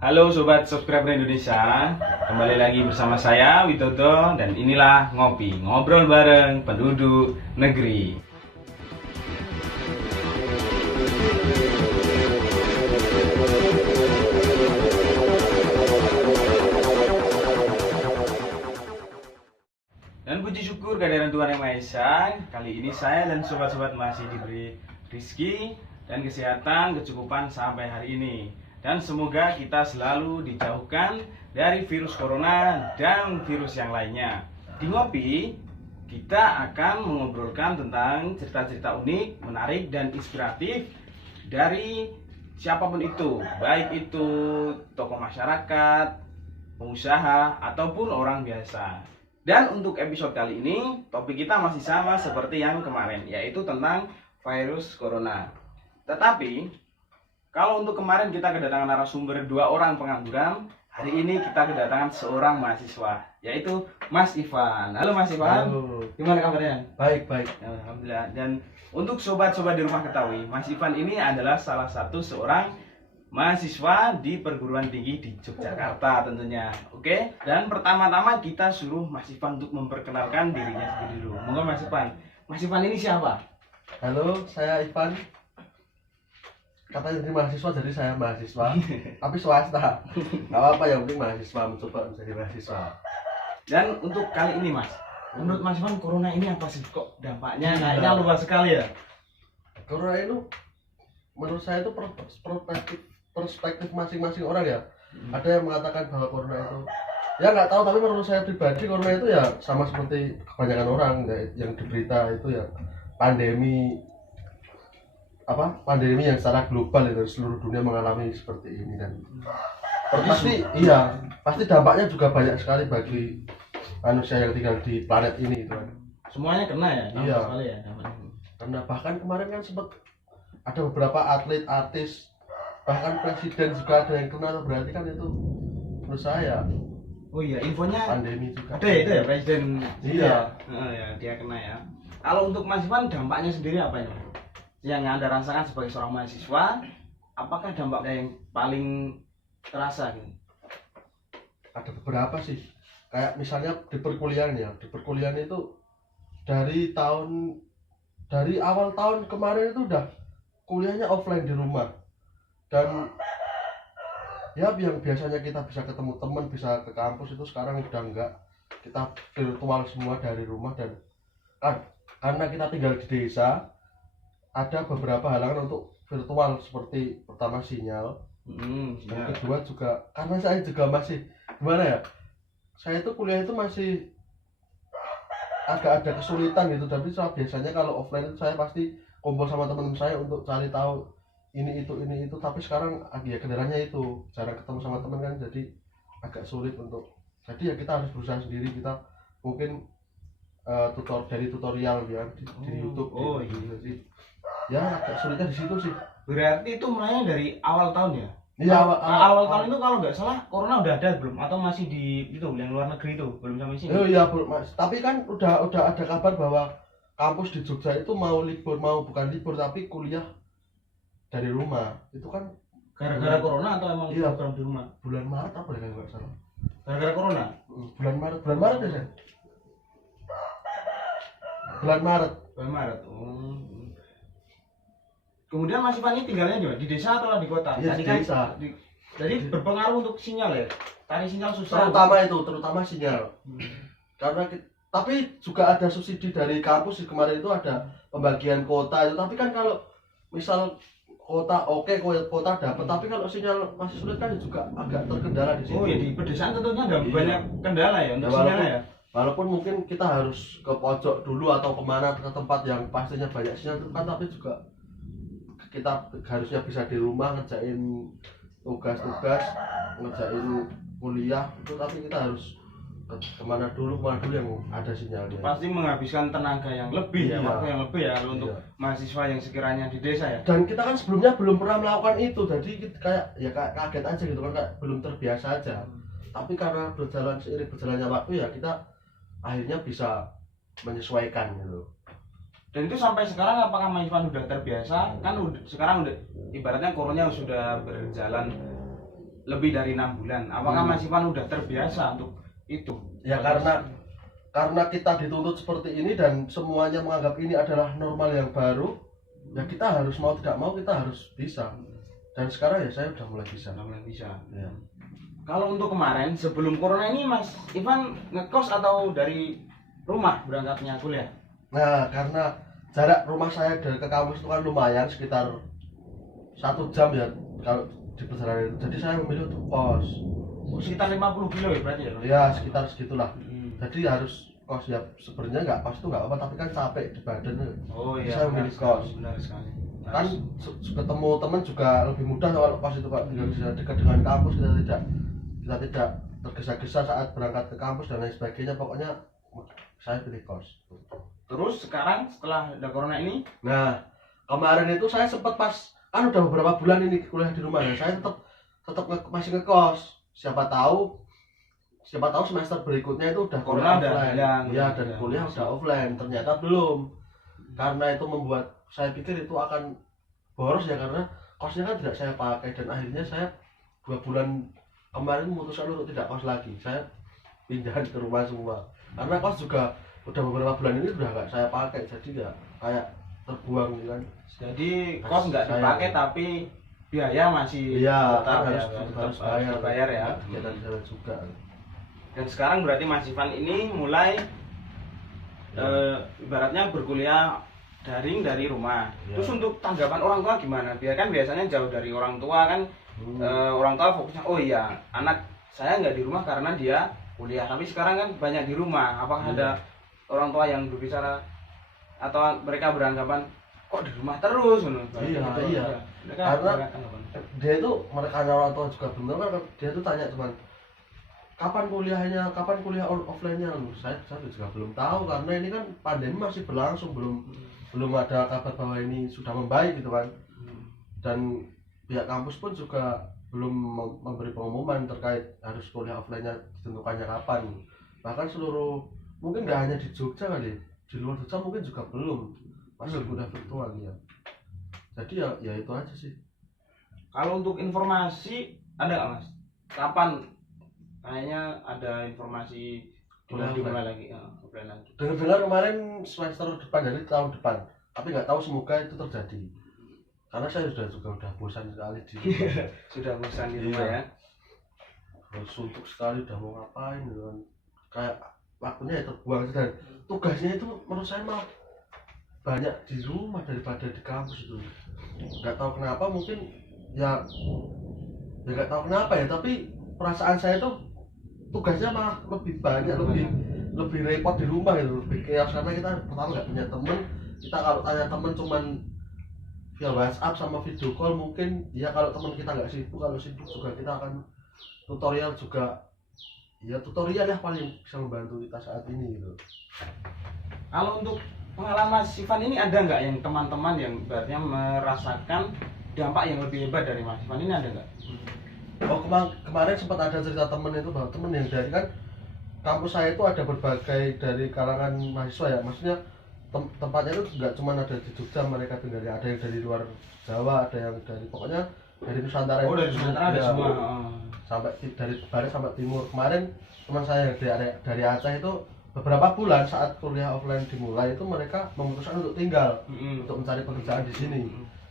Halo Sobat Subscriber Indonesia, kembali lagi bersama saya Widodo dan inilah Ngopi, ngobrol bareng penduduk negeri. Dan puji syukur kehadiran Tuhan Yang Maha Esa, kali ini saya dan sobat-sobat masih diberi rezeki dan kesehatan kecukupan sampai hari ini. Dan semoga kita selalu dijauhkan dari virus corona dan virus yang lainnya. Di Ngopi, kita akan mengobrolkan tentang cerita-cerita unik, menarik, dan inspiratif dari siapapun itu, baik itu tokoh masyarakat, pengusaha, ataupun orang biasa. Dan untuk episode kali ini, topik kita masih sama seperti yang kemarin, yaitu tentang virus corona. Tetapi, kalau untuk kemarin kita kedatangan narasumber 2 orang pengangguran, hari ini kita kedatangan seorang mahasiswa, yaitu Mas Ivan. Halo Mas Ivan. Halo. Gimana kabarnya? Baik. Alhamdulillah. Dan untuk sobat-sobat di rumah ketahui, Mas Ivan ini adalah salah satu seorang mahasiswa di perguruan tinggi di Yogyakarta tentunya. Oke. Dan pertama-tama kita suruh Mas Ivan untuk memperkenalkan dirinya sendiri dulu. Monggo Mas Ivan. Mas Ivan ini siapa? Halo, saya Ivan. Katanya jadi mahasiswa, jadi saya mahasiswa. Tapi swasta. Gak apa-apa, yang penting mahasiswa, mencoba menjadi mahasiswa. Dan untuk kali ini Mas, menurut Mas Ivan corona ini apa sih? Kok dampaknya kayaknya luas sekali ya? Corona itu menurut saya itu perspektif masing-masing orang ya. Ada yang mengatakan bahwa corona itu ya nggak tahu, tapi menurut saya pribadi corona itu ya sama seperti kebanyakan orang ya, yang diberita itu ya pandemi yang secara global itu seluruh dunia mengalami seperti ini. Dan pasti dampaknya juga banyak sekali bagi manusia yang tinggal di planet ini itu. Semuanya kena ya? Iya. Sekali ya dampaknya. Karena bahkan kemarin kan sempat ada beberapa atlet, artis, bahkan presiden juga ada yang kena. Berarti kan itu menurut saya Oh iya, infonya pandemi juga. ada ya itu ya presiden. Iya. Ya, dia kena ya. Kalau untuk Mas Ivan dampaknya sendiri apa ini? Yang Anda rasakan sebagai seorang mahasiswa, apakah dampaknya yang paling terasa gitu? Ada beberapa sih. Kayak misalnya di perkuliahan ya. Di perkuliahan itu dari awal tahun kemarin itu udah kuliahnya offline di rumah. Dan ya yang biasanya kita bisa ketemu teman, bisa ke kampus, itu sekarang udah enggak. Kita virtual semua dari rumah. Dan karena kita tinggal di desa, ada beberapa halangan untuk virtual, seperti pertama sinyal, yang kedua juga karena saya juga masih gimana ya, saya itu kuliah itu masih agak ada kesulitan gitu. Tapi biasanya kalau offline itu saya pasti kumpul sama teman-teman saya untuk cari tahu ini itu. Tapi sekarang ya kendalanya itu jarang ketemu sama teman kan, jadi agak sulit untuk, jadi ya kita harus berusaha sendiri. Kita mungkin tutorial ya di YouTube gitu sih. Ya agak sulitnya di situ sih. Berarti itu mulainya dari awal tahun ya? Iya, awal tahun itu kalau nggak salah corona udah ada belum? Atau masih di itu yang luar negeri itu belum sampai sini? Oh iya, Mas. Tapi kan udah ada kabar bahwa kampus di Jogja itu mau bukan libur tapi kuliah dari rumah. Itu kan Gara-gara corona atau emang iya, program di rumah? bulan Maret apa ya, nggak salah. Gara-gara corona? Bulan Maret ya, Sen? Bulan Maret. Kemudian Mas Ivan ini tinggalnya di mana? Di desa atau di kota? Iya, di desa. Jadi berpengaruh untuk sinyal ya? Tadi sinyal susah. Terutama sinyal. Karena tapi juga ada subsidi dari kampus. Kemarin itu ada pembagian kuota itu. Tapi kan kalau misal kota kota dapat, tapi kalau sinyal masih sulit kan juga agak terkendala di sini. Oh ya, di pedesaan tentunya ada banyak kendala ya untuk sinyalnya ya? Walaupun mungkin kita harus ke pojok dulu atau kemana, ke tempat yang pastinya banyak sinyal kan, tapi juga kita harusnya bisa di rumah ngerjain tugas-tugas, ngerjain kuliah itu, tapi kita harus kemana dulu yang ada sinyalnya. Pasti menghabiskan tenaga yang lebih ya, waktu yang lebih ya kalau untuk mahasiswa yang sekiranya di desa ya. Dan kita kan sebelumnya belum pernah melakukan itu, jadi kayak kaget aja gitu kan, kayak belum terbiasa aja. Tapi karena seiring berjalannya waktu ya kita akhirnya bisa menyesuaikan gitu. Dan itu sampai sekarang apakah Mas Ivan udah terbiasa? Kan sekarang udah ibaratnya coronanya sudah berjalan lebih dari 6 bulan. Apakah Mas Ivan udah terbiasa untuk itu? Ya karena kita dituntut seperti ini dan semuanya menganggap ini adalah normal yang baru, ya kita harus mau tidak mau kita harus bisa. Dan sekarang ya saya udah mulai bisa. Ya. Kalau untuk kemarin sebelum corona ini Mas Ivan ngekos atau dari rumah berangkatnya kuliah? Nah, karena jarak rumah saya dari ke kampus itu kan lumayan, sekitar 1 jam ya kalau di perjalanan itu. Jadi saya memilih untuk kos. Sekitar 50 kilo ya berarti ya? Ya sekitar segitulah. Jadi harus kos ya, sebenarnya nggak kos itu nggak apa, tapi kan capek di badan. Oh iya. Saya memilih kos. Benar sekali. Kan ketemu teman juga lebih mudah kalau kos itu Pak, tinggal bisa dekat dengan kampus, kita tidak tergesa-gesa saat berangkat ke kampus dan lain sebagainya. Pokoknya saya pilih kos. Terus sekarang setelah ada corona ini? Nah, kemarin itu saya sempat pas kan udah beberapa bulan ini kuliah di rumah ya, saya tetap masih ngekos. Siapa tahu semester berikutnya itu udah kuliah offline. Iya, dan kuliah udah offline. Ternyata belum. Karena itu membuat saya pikir itu akan boros ya, karena kosnya kan tidak saya pakai, dan akhirnya saya 2 bulan kemarin memutuskan untuk tidak kos lagi. Saya pindahan ke rumah semua. Karena kos juga udah beberapa bulan ini udah nggak saya pakai, jadi ya kayak terbuang gitu kan. Jadi kos nggak dipakai tapi biaya masih tetap harus bayar ya. Dan juga. Dan sekarang berarti Mas Ivan ini mulai ibaratnya berkuliah daring dari rumah. Terus untuk tanggapan orang tua gimana? Biar kan biasanya jauh dari orang tua kan, orang tua fokusnya oh iya anak saya nggak di rumah karena dia kuliah. Tapi sekarang kan banyak di rumah. Apakah ada orang tua yang berbicara atau mereka beranggapan kok di rumah terus? Iya. Karena dia itu, mereka orang tua juga bener kan, dia tuh tanya cuman kapan kuliah offline-nya. Saya juga belum tahu karena ini kan pandemi masih berlangsung, belum ada kabar bahwa ini sudah membaik gitu kan. Dan pihak kampus pun juga belum memberi pengumuman terkait harus kuliah offline-nya ditentukannya kapan. Bahkan mungkin nggak hanya di Jogja kali, di luar Jogja mungkin juga belum, masih kuliah virtual ya. Jadi ya itu aja sih. Kalau untuk informasi ada nggak Mas? Kapan kayaknya ada informasi dimulai lagi? Dengar kemarin semester depan, jadi tahun depan. Tapi nggak tahu, semoga itu terjadi. Karena saya udah bosan sekali di rumah. Sudah bosan di rumah ya. Suntuk sekali, udah mau ngapain gitu kan. Kayak waktunya ya terbuang, dan tugasnya itu menurut saya malah banyak di rumah daripada di kampus itu. Nggak tahu kenapa, mungkin ya nggak tahu kenapa ya, tapi perasaan saya itu tugasnya malah lebih banyak, lebih repot di rumah gitu, lebih chaos, karena kita pertama nggak punya temen. Kita kalau tanya temen cuman via WhatsApp sama video call mungkin ya, kalau teman kita nggak sibuk. Kalau sibuk juga kita akan tutorial juga ya, tutorial ya paling bisa membantu kita saat ini gitu. Kalau untuk pengalaman Mas Ivan ini ada nggak yang teman-teman yang berarti merasakan dampak yang lebih hebat dari Mas Ivan ini, ada nggak? Oh, kemarin sempat ada cerita temen itu, bahwa temen yang dari kan kampus saya itu ada berbagai dari kalangan mahasiswa ya, maksudnya tempatnya itu nggak cuma ada di Jogja, mereka tinggal, ada yang dari luar Jawa, ada yang dari pokoknya dari Nusantara. Oh, dari Nusantara ada semua. Sampai dari barat sampai timur. Kemarin teman saya yang dari Aceh itu beberapa bulan saat kuliah offline dimulai itu mereka memutuskan untuk tinggal, untuk mencari pekerjaan di sini.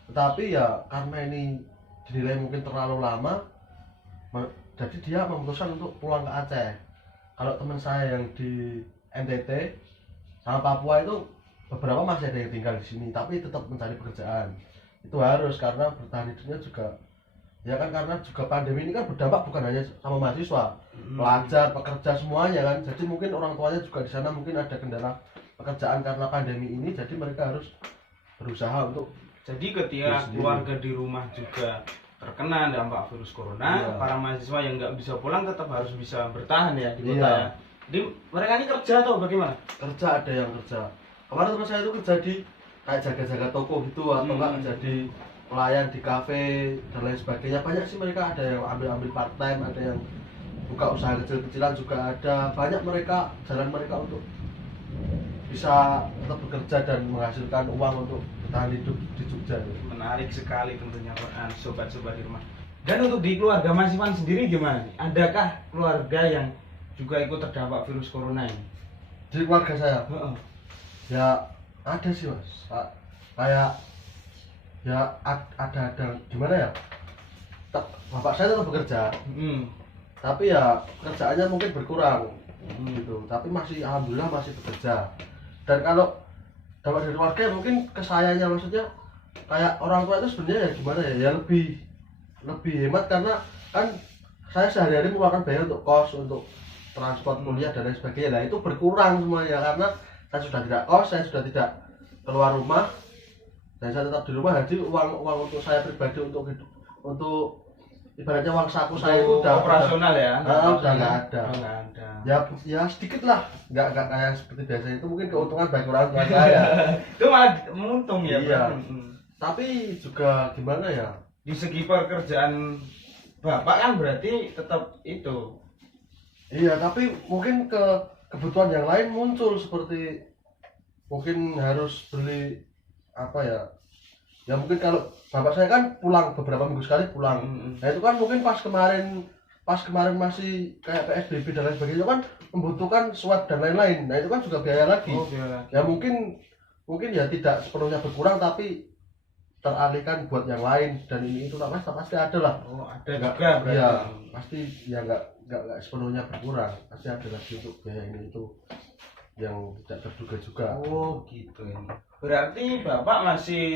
Tetapi ya karena ini dinilai mungkin terlalu lama, jadi dia memutuskan untuk pulang ke Aceh. Kalau teman saya yang di NTT sama Papua itu beberapa masih ada yang tinggal di sini, tapi tetap mencari pekerjaan. Itu harus, karena bertahan hidupnya juga ya kan, karena juga pandemi ini kan berdampak bukan hanya sama mahasiswa, pelajar, pekerja, semuanya kan. Jadi mungkin orang tuanya juga di sana mungkin ada kendala pekerjaan karena pandemi ini, jadi mereka harus berusaha untuk. Jadi ketika keluarga di rumah juga terkena dampak virus corona, para mahasiswa yang nggak bisa pulang tetap harus bisa bertahan ya di kota ya. Jadi mereka ini kerja atau bagaimana? Kerja, ada yang kerja. Kemarin teman saya itu kerja di kayak jaga-jaga toko gitu, atau enggak jadi pelayan di kafe dan lain sebagainya. Banyak sih mereka, ada yang ambil part time, ada yang buka usaha kecil-kecilan juga ada. Banyak mereka, jalan mereka untuk bisa tetap bekerja dan menghasilkan uang untuk bertahan hidup di Jogja. Menarik sekali tentunya sobat-sobat di rumah. Dan untuk di keluarga Mas Ivan sendiri gimana nih? Adakah keluarga yang juga ikut terdampak virus corona ini? Di keluarga saya Heeh. ya ada sih mas. Kayak ya ada gimana ya, bapak saya tetap bekerja tapi ya kerjaannya mungkin berkurang gitu, tapi masih alhamdulillah masih bekerja. Dan kalau dampak dari keluarga ya mungkin ke sayanya, maksudnya kayak orang tua itu sebenarnya ya gimana ya, ya lebih hemat karena kan saya sehari-hari mengeluarkan biaya untuk kos, untuk transport kuliah dan lain sebagainya. Nah itu berkurang semuanya karena saya sudah tidak kos, saya sudah tidak keluar rumah dan saya tetap di rumah. Jadi uang untuk saya pribadi untuk ibaratnya uang saku saya itu udah operasional ya. Udah nggak ada. Nggak ada. Ya sedikit lah, nggak kayak seperti biasa. Itu mungkin keuntungan bagi orang tua saya. Itu malah menguntung ya. Iya. Tapi juga gimana ya, di segi pekerjaan bapak kan berarti tetap itu. iya, tapi mungkin kebutuhan yang lain muncul, seperti mungkin harus beli apa ya, ya mungkin kalau bapak saya kan pulang beberapa minggu sekali pulang. Nah itu kan mungkin pas kemarin masih kayak PSBB dan lain sebagainya kan membutuhkan swab dan lain-lain. Nah itu kan juga biaya lagi. Ya mungkin ya tidak sepenuhnya berkurang tapi teralihkan buat yang lain, dan ini itu pasti ada lah. Ada juga berarti. Ya pasti ya nggak sepenuhnya berkurang, pasti ada lagi untuk biaya ini itu yang tidak terduga juga. Oh gitu ini. Berarti bapak masih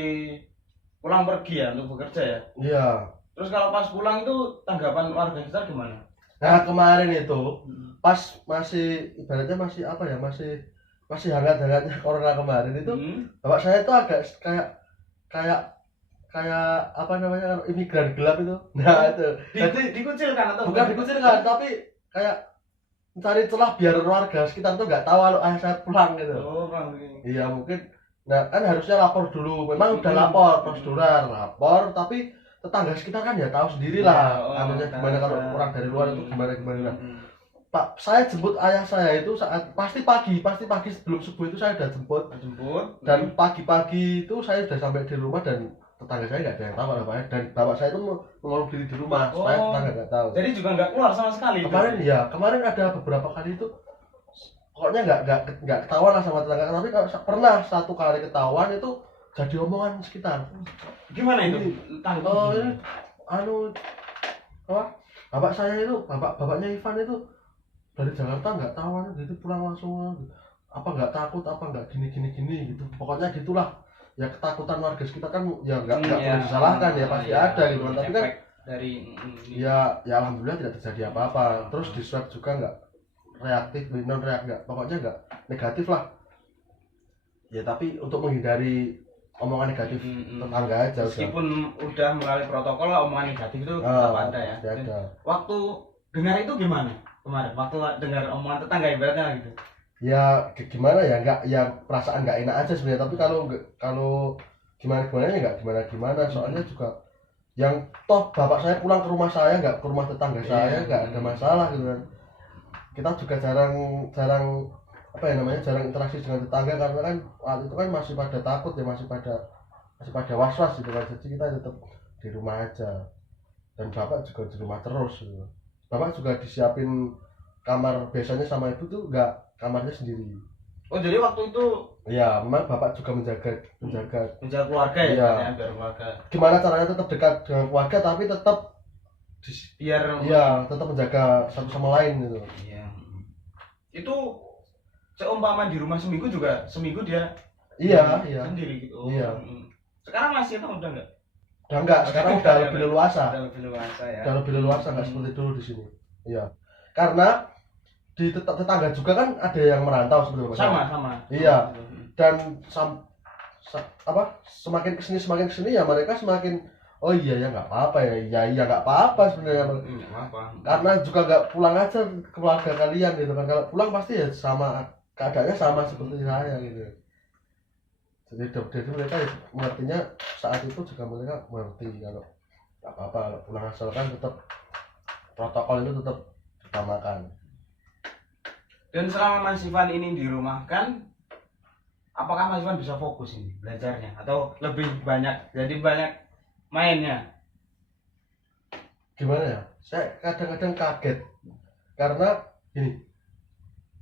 pulang pergi ya untuk bekerja ya? Iya. Terus kalau pas pulang itu tanggapan warga sekitar gimana? Nah kemarin itu pas masih ibaratnya masih apa ya, masih hangat-hangatnya corona kemarin itu, bapak saya itu agak kayak apa namanya, imigran gelap itu. Nah itu jadi dikucilkan atau bukan dikucilkan, tapi kayak mencari celah biar warga sekitar tuh nggak tahu kalau ayah saya pulang gitu. Oh pulang. Iya mungkin. Nah kan harusnya lapor dulu, memang udah lapor prosedural lapor, tapi tetangga sekitar kan ya tahu sendiri lah anunya gimana kalau orang dari luar itu gimana. Pak, saya jemput ayah saya itu saat pasti pagi sebelum subuh itu saya udah jemput. Dan pagi-pagi itu saya sudah sampai di rumah dan tetangga saya nggak ada yang tahu apa, dan bapak saya itu mengurung diri di rumah supaya tetangga nggak tahu. Jadi juga nggak keluar sama sekali. Kemarin ada beberapa kali itu pokoknya nggak ketahuan lah sama tetangga, tapi kalau pernah satu kali ketahuan itu jadi omongan sekitar. Gimana itu? Ini bapak saya itu bapaknya Ivan itu dari Jakarta nggak tahu gitu, pulang langsung apa nggak takut apa nggak gini gitu, pokoknya gitulah. Ya ketakutan warga sekitar kan ya nggak boleh disalahkan, ya pasti ada gitu kan, tapi kan dari ya alhamdulillah tidak terjadi apa-apa. Terus di swab juga nggak reaktif, non reaktif, nggak, pokoknya nggak negatif lah ya. Tapi untuk menghindari omongan negatif tetangga aja, meskipun udah melalui protokol, omongan negatif itu tetap ada ya. Ada. Waktu dengar itu gimana kemarin, waktu dengar omongan tetangga ibaratnya gitu? Ya gimana ya, nggak, ya perasaan nggak enak aja sebenarnya, tapi kalau gimana ya nggak gimana, soalnya juga yang toh bapak saya pulang ke rumah saya, nggak ke rumah tetangga saya, nggak ada masalah gitu kan. Kita juga jarang apa ya namanya, jarang interaksi dengan tetangga karena kan waktu itu kan masih pada takut ya, masih pada was-was gitu kan. Jadi kita tetap di rumah aja, dan bapak juga di rumah terus gitu. Bapak juga disiapin kamar biasanya sama ibu tuh, nggak, kamarnya sendiri. Oh jadi waktu itu ya memang bapak juga menjaga keluarga ya, ya. Biar keluarga. Gimana caranya tetap dekat dengan keluarga tapi tetap tetap menjaga satu sama lain gitu. Iya. Itu seumpama di rumah seminggu dia sendiri gitu. Iya. Sekarang masih atau udah enggak? Udah enggak, sekarang udah lebih leluasa. Ya. Udah lebih leluasa, enggak seperti dulu di sini. Iya. Karena di tetangga juga kan ada yang merantau sebetulnya. Sama. Iya. Dan semakin kesini ya mereka semakin oh iya ya nggak apa-apa ya nggak apa-apa sebenarnya. Karena juga nggak pulang aja ke keluarga kalian gitu kan. Kalau pulang pasti ya sama keadaannya sama seperti saya gitu. Jadi mereka mengertinya saat itu juga mereka mengerti kalau nggak apa-apa, kalau pulang asalkan tetap protokol itu tetap ditamakan. Dan selama Mas Ivan ini dirumahkan, apakah Mas Ivan bisa fokus ini belajarnya atau lebih banyak mainnya? gimana ya, saya kadang-kadang kaget karena ini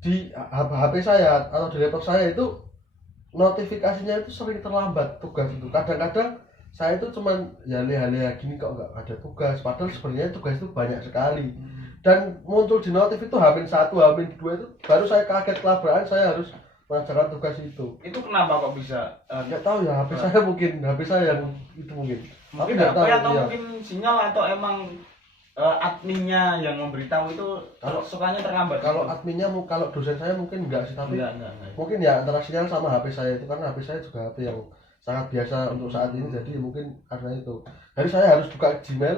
di HP saya atau di laptop saya itu notifikasinya itu sering terlambat tugas itu. Kadang-kadang saya itu cuman ya lihat-lihat gini kok nggak ada tugas, padahal sebenarnya tugas itu banyak sekali. Dan muncul di notif itu H-1, H-2 itu baru saya kaget kelabakan saya harus mengerjakan tugas itu. Itu kenapa kok bisa? Nggak tahu ya, HP saya mungkin HP saya yang itu mungkin. Tapi Mungkin nggak HP tahu atau ya. mungkin sinyal atau emang adminnya yang memberitahu itu Kalau- sukanya terlambat. Kalau adminnya kalau dosen saya mungkin enggak sih, tapi enggak. mungkin ya antara sinyal sama HP saya itu, karena HP saya juga HP yang sangat biasa untuk saat ini, jadi mungkin karena itu. Jadi saya harus buka Gmail,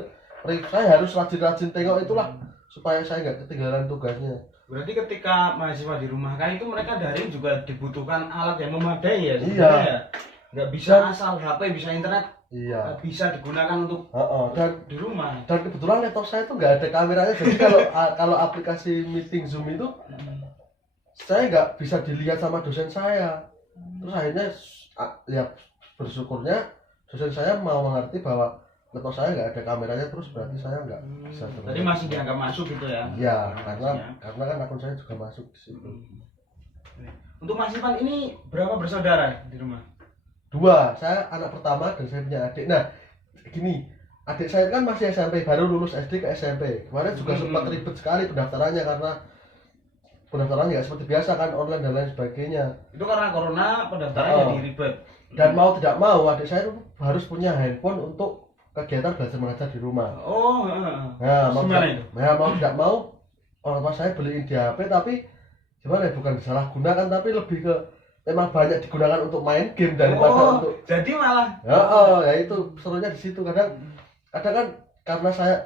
saya harus rajin-rajin tengok itulah supaya saya nggak ketinggalan tugasnya. Berarti ketika mahasiswa di rumah kan itu mereka daring juga dibutuhkan alat yang memadai ya Iya. sebenarnya ya. Nggak bisa asal HP bisa internet Iya. bisa digunakan untuk Dan di rumah. kebetulan laptop saya itu nggak ada kameranya, jadi kalau aplikasi meeting Zoom itu saya nggak bisa dilihat sama dosen saya. Terus akhirnya ya bersyukurnya dosen saya mau mengerti bahwa laptop saya nggak ada kameranya, terus berarti saya nggak bisa terus. Tadi masih dianggap masuk gitu ya? Iya, karena kan akun saya juga masuk di situ. Untuk Mas Ivan ini berapa bersaudara di rumah? 2, saya anak pertama dan saya punya adik. Nah, gini, adik saya kan masih SMP, baru lulus SD ke SMP. Kemarin juga sempat ribet sekali pendaftarannya karena pendaftarannya nggak seperti biasa kan, online dan lain sebagainya. Itu karena corona pendaftarannya jadi ribet. Dan mau tidak mau adik saya itu harus punya handphone untuk kegiatan belajar mengajar di rumah. Oh, Nah, gimana itu? mau tidak mau orang tua saya beliin di HP, tapi gimana ya, bukan salah gunakan tapi lebih ke memang banyak digunakan untuk main game daripada untuk jadi malah ya itu serunya di situ. Kadang kan karena saya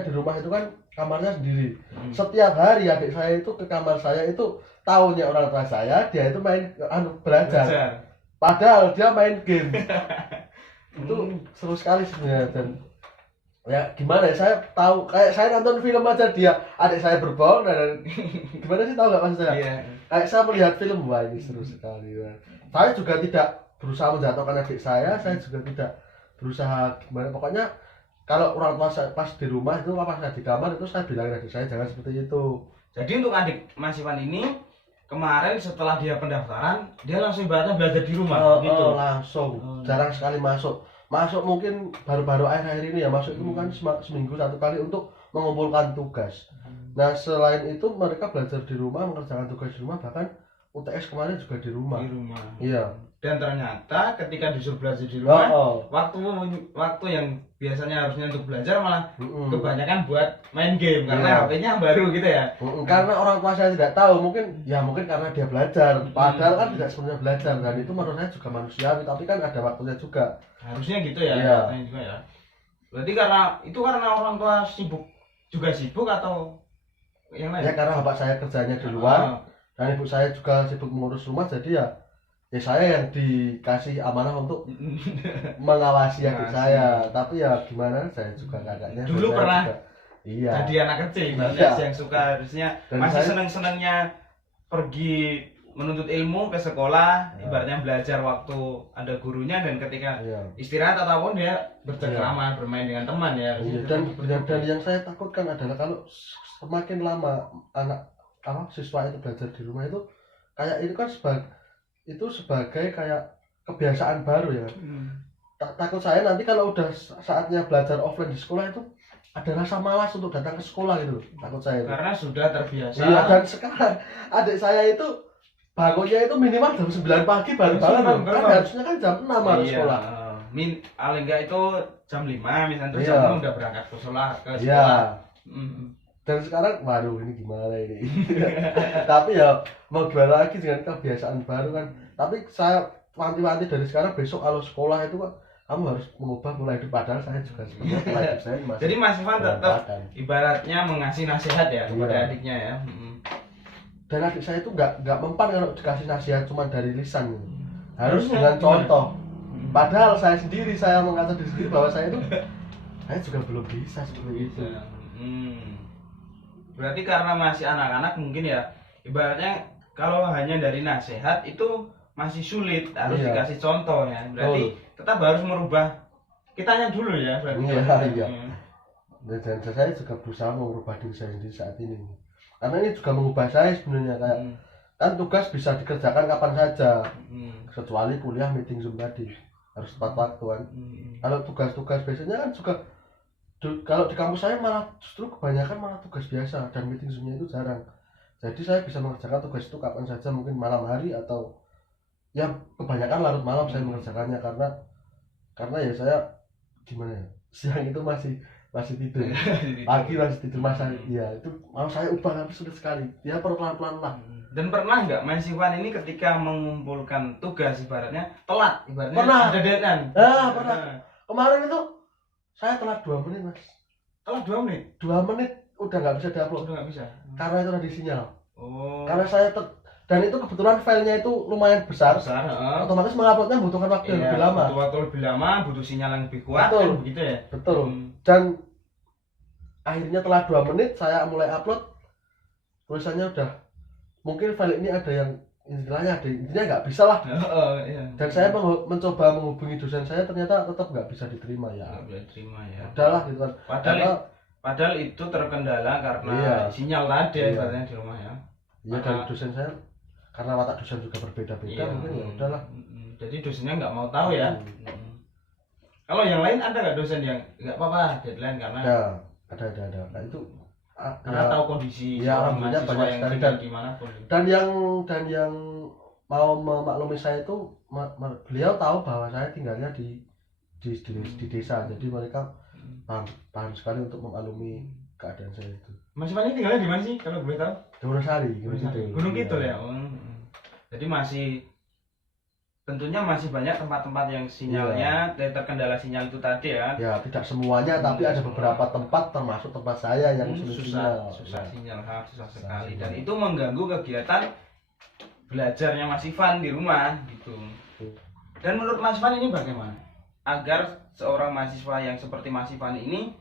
di rumah itu kan kamarnya sendiri. Setiap hari adik saya itu ke kamar saya itu tahunya orang tua saya dia itu main belajar. Padahal dia main game. Itu seru sekali sebenarnya. Dan ya gimana ya, saya tahu kayak saya nonton film aja dia adik saya berbohong dan gimana sih, tahu nggak maksud saya? Iya. Kayak saya melihat film, wah ini seru sekali. Saya juga tidak berusaha menjatuhkan adik saya juga tidak berusaha gimana, pokoknya kalau orang tua saya pas di rumah itu pas saya di kamar itu saya bilang adik saya jangan seperti itu. Jadi untuk adik Mas Ivan ini kemarin setelah dia pendaftaran dia langsung ibaratnya belajar di rumah gitu. Langsung jarang sekali masuk mungkin baru-baru akhir-akhir ini ya masuk itu mungkin seminggu 1 kali untuk mengumpulkan tugas. Nah selain itu mereka belajar di rumah, mengerjakan tugas di rumah, bahkan UTS kemarin juga di rumah. Iya. Dan ternyata ketika disuruh belajar di rumah, waktu yang biasanya harusnya untuk belajar malah kebanyakan buat main game karena HP-nya baru gitu ya. Karena orang tua saya tidak tahu, mungkin karena dia belajar, padahal kan tidak sepenuhnya belajar, dan itu menurut saya juga manusiawi, tapi kan ada waktunya juga. Harusnya gitu ya, Iya. katanya juga ya. Berarti karena orang tua sibuk atau yang lain? Ya karena bapak saya kerjanya di luar dan ibu saya juga sibuk mengurus rumah, jadi ya saya yang dikasih amanah untuk mengawasi adik saya. Tapi ya gimana, saya juga kakaknya dulu pernah juga, iya, jadi anak kecil yang suka harusnya dan masih saya, seneng-senengnya pergi menuntut ilmu ke sekolah, ibaratnya belajar waktu ada gurunya, dan ketika istirahat ataupun dia bercengkrama bermain dengan teman ya. Dan yang saya takutkan adalah kalau semakin lama siswa itu belajar di rumah itu kayak itu kan sebagai kayak kebiasaan baru ya. Takut saya nanti kalau udah saatnya belajar offline di sekolah itu ada rasa malas untuk datang ke sekolah gitu. Takut saya itu. Karena sudah terbiasa. Iya, dan sekarang adik saya itu bangunnya itu minimal jam 9 pagi baru bangun. Kan harusnya kan jam 6 harus sekolah. Paling enggak itu jam 5 misalnya, terus jam 6 udah berangkat ke sekolah. Dan sekarang waduh ini gimana ini. Tapi ya mau gimana lagi dengan kebiasaan baru kan. Tapi saya wanti-wanti dari sekarang, besok kalau sekolah itu kan kamu harus mengubah pola hidup, padahal saya juga sebenarnya pola hidup saya masih. Jadi Mas Ivan tetap ibaratnya mengasih nasihat ya kepada adiknya ya. Dan adik saya itu nggak mempan kalau dikasih nasihat cuma dari lisan, harus dengan contoh. Padahal saya mengatakan diri sendiri bahwa saya juga belum bisa seperti itu. Berarti karena masih anak-anak mungkin ya, ibaratnya kalau hanya dari nasihat itu masih sulit, harus dikasih contoh ya. Berarti tetap harus merubah kitanya dulu ya berarti. Iya. Dan saya juga berusaha mengubah diri saya sendiri saat ini. Karena ini juga mengubah saya sebenarnya, kayak kan tugas bisa dikerjakan kapan saja, kecuali kuliah meeting Zoom tadi harus tepat waktu kan. Kalau tugas-tugas biasanya kan juga kalau di kampus saya malah justru kebanyakan malah tugas biasa dan meeting Zoomnya itu jarang. Jadi saya bisa mengerjakan tugas itu kapan saja, mungkin malam hari atau ya kebanyakan larut malam saya mengerjakannya, karena ya saya gimana ya, siang itu masih tidur, pagi masih tidur, masa ya itu mau saya ubah tapi sulit sekali ya, pelan-pelan lah. Dan pernah nggak Mas Ivan ini ketika mengumpulkan tugas ibaratnya telat, ibaratnya Pernah. ada deadline? Pernah. Kemarin itu saya telat 2 menit mas. Telat 2 menit? 2 menit udah nggak bisa diupload. Udah nggak bisa? Karena itu tadi sinyal. Oh. Karena saya dan itu kebetulan filenya itu lumayan besar, otomatis menguploadnya membutuhkan waktu yang lebih lama. Butuh waktu lebih lama, butuh sinyal yang lebih kuat. Betul. Kan begitu ya? Betul. Dan akhirnya telah 2 menit saya mulai upload, tulisannya udah mungkin file ini ada yang intinya nggak bisa lah. Iya. Dan saya mencoba menghubungi dosen saya, ternyata tetap nggak bisa diterima ya. Nggak bisa diterima ya. Udahlah gitu kan. Padahal itu terkendala karena sinyal tadi ibaratnya di rumah ya. Iya, dan dosen saya karena watak dosen juga berbeda-beda, mungkin ya udahlah. Jadi dosennya nggak mau tahu ya. Kalau yang lain ada nggak dosen yang nggak apa-apa deadline karena ada. Nah itu karena tahu kondisi ya, alhamdulillah banyak sekali gimana pun. Dan yang mau memaklumi saya itu beliau tahu bahwa saya tinggalnya di desa, jadi mereka paham sekali untuk memaklumi keadaan saya itu. Mas Ivan ini tinggalnya di mana sih kalau boleh tahu? Di Wonosari, Gunung Kidul ya. Jadi tentunya masih banyak tempat-tempat yang sinyalnya terkendala sinyal itu tadi ya. Ya, tidak semuanya, tapi ada beberapa tempat termasuk tempat saya yang susah sinyal, susah sekali. Dan itu mengganggu kegiatan belajarnya Mas Ivan di rumah gitu. Dan menurut Mas Ivan ini bagaimana agar seorang mahasiswa yang seperti Mas Ivan ini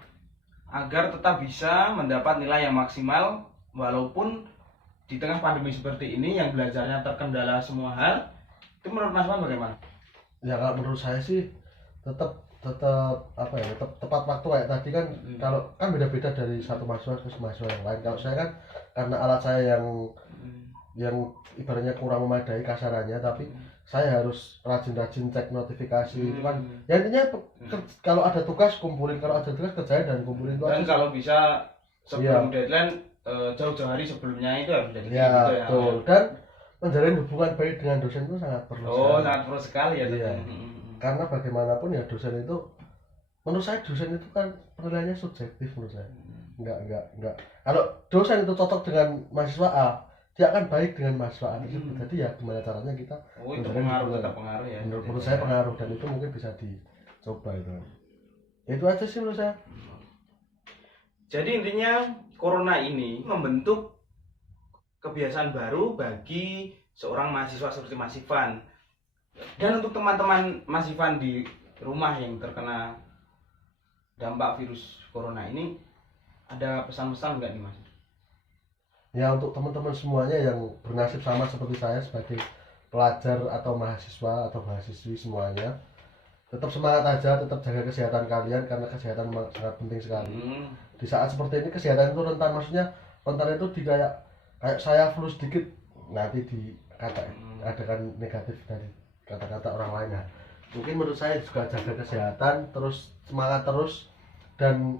agar tetap bisa mendapat nilai yang maksimal walaupun di tengah pandemi seperti ini yang belajarnya terkendala semua hal? Itu menurut Mas Ivan bagaimana? Ya kalau menurut saya sih tetap tepat waktu kayak tadi kan. Kalau kan beda-beda dari satu mahasiswa ke mahasiswa yang lain. Kalau saya kan karena alat saya yang ibaratnya kurang memadai kasarannya, tapi saya harus rajin-rajin cek notifikasi itu kan. Ya intinya kalau ada tugas kumpulin, kalau ada tugas kerjain dan kumpulin itu. Dan kalau bisa sebelum deadline jauh-jauh hari sebelumnya itu harus jadi ya, gitu ya. Betul. Dan menjalin hubungan baik dengan dosen itu sangat perlu. Sangat perlu sekali ya. Iya. Karena bagaimanapun ya dosen itu, menurut saya dosen itu kan penilaiannya subjektif menurut saya. Enggak. Kalau dosen itu cocok dengan mahasiswa A, dia akan baik dengan mahasiswa A tersebut. Jadi ya gimana caranya kita itu tetap pengaruh ya. Menurut saya pengaruh, dan itu mungkin bisa dicoba itu. Itu aja sih menurut saya. Jadi intinya corona ini membentuk kebiasaan baru bagi seorang mahasiswa seperti Mas Ivan. Dan untuk teman-teman Mas Ivan di rumah yang terkena dampak virus corona ini, ada pesan-pesan nggak nih Mas? Ya, untuk teman-teman semuanya yang bernasib sama seperti saya sebagai pelajar atau mahasiswa atau mahasiswi semuanya, tetap semangat aja, tetap jaga kesehatan kalian karena kesehatan sangat penting sekali. Di saat seperti ini kesehatan itu rentan, maksudnya rentan itu kayak saya flu sedikit nanti adakan negatif dari kata-kata orang lain. Mungkin menurut saya juga jaga kesehatan, terus semangat terus, dan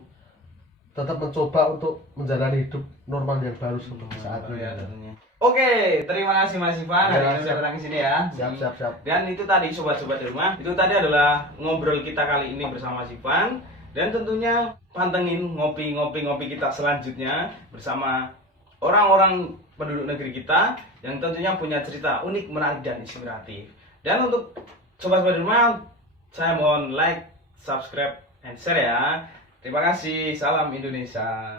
tetap mencoba untuk menjalani hidup normal yang baru seperti saat ini. Oke, terima kasih Mas Ivan hari ini sudah datang ke sini ya. Siap. Dan itu tadi sobat-sobat di rumah, itu tadi adalah ngobrol kita kali ini bersama Mas Ivan. Dan tentunya pantengin ngopi kita selanjutnya bersama orang-orang penduduk negeri kita yang tentunya punya cerita unik, menarik dan inspiratif. Dan untuk sobat-sobat di rumah, saya mohon like, subscribe, and share ya. Terima kasih, salam Indonesia.